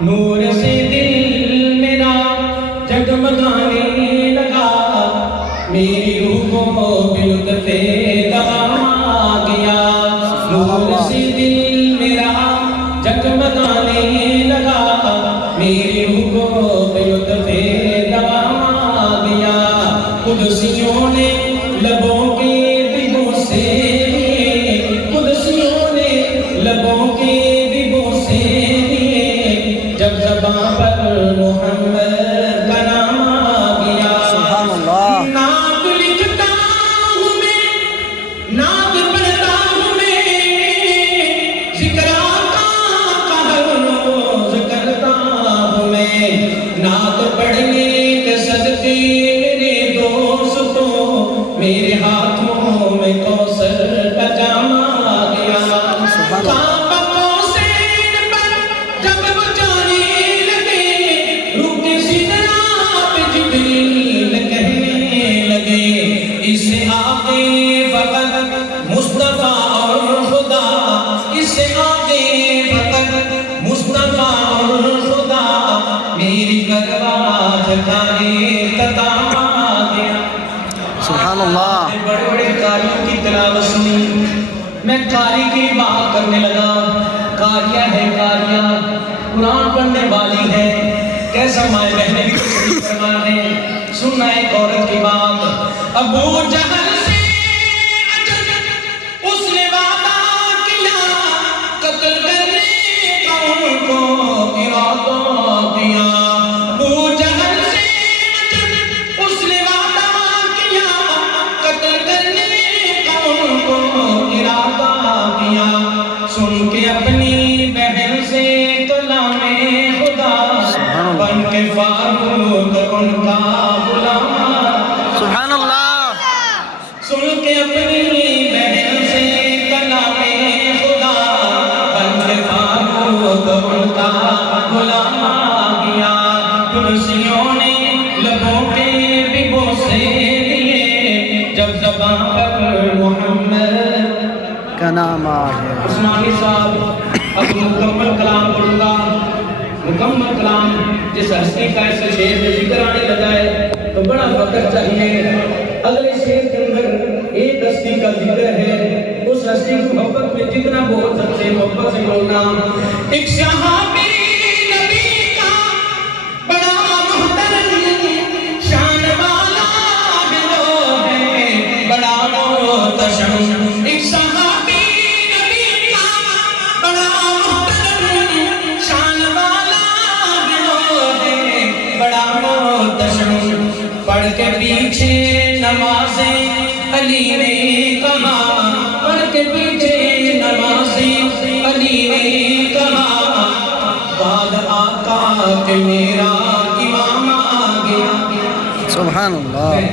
نور سے دل میرا جگمگانے لگا، میری روح کو بلطف دغم آ گیا۔ نور سے دل میرا جگمگانے لگا، میری روح کو بلطف دغم آ گیا۔ قدسیوں نے لبوں کے بھی بوسے لیے، قدسیوں نے لبوں کے بھی بوسے لیے، جب زباں پر محمد کا نام آ گیا۔ سبحان اللہ۔ نعت لکھتا ہوں میں، نعت پڑھتا ہوں میں، ذکر آقا کا ہر روز کرتا ہوں میں۔ نعت پڑھنے کے صدقے میرے دوستوں، میرے ہاتھوں میں کوثر کا جام آ گیا۔ کعبہ کوثر پر جب وہ جانے لگے، رکے سدرا پہ جبریل کہنے لگے، اس سے آگے فقط مصطفیٰ اور خدا، اس سے آگے فقط مصطفیٰ اور خدا، میری کروا جھکانے تتام آ گیا۔ سبحان اللہ۔ بڑے بڑے قاریوں کی تلاوت سنی، میں قاری کی بات کرنے لگا۔ قاریہ ہے قاریہ، قرآن پڑھنے والی ہے، کیسا مائیں بہنیں بھی تشریف فرما ہیں۔ سننا ایک عورت کی بات۔ ابو جہل سے اجل اس نے وعدہ کیا، قتل کرنے کا ان کو ارادہ کیا۔ ابو جہل سے اجل اس نے وعدہ کیا، قتل کرنے کا ان کو ارادہ کیا۔ سن کے اپنی بہن سے کلام خدا، بن کے فاروق ان کا غلام۔ سبحان اللہ۔ سن کے اپنی بہن سے کلام خدا، بن کے فاروق ان کا غلام آ گیا۔ تلسیوں نے لبوں کے بھی بوسے لیے، جب زباں پر محمد کا نام آ گیا۔ عثمانی صاحب اب مکمل کلام پڑھوں گا۔ مکمل کلام جس ہستی کا اس شعر میں ذکر آنے لگا ہے تو بڑا فخر چاہیے۔ اگلے شعر کے اندر ایک ہستی کا ذکر ہے، اس ہستی کی محبت میں جتنا بہت سکتے محبت سے بولنا۔ ایک صحابی نبی کا بڑا محترم، شان والا ہے وہ ہے بڑا محتشم۔ ایک صحابی نبی کا بڑا محترم، شان والا ہے وہ ہے بڑا محتشم۔ پڑھ کے پیچھے نمازیں علی نے کہا، پڑھ کے پیچھے نمازیں علی نے کہا، بعد آقا کے میرا امام آ گیا۔ سبحان اللہ۔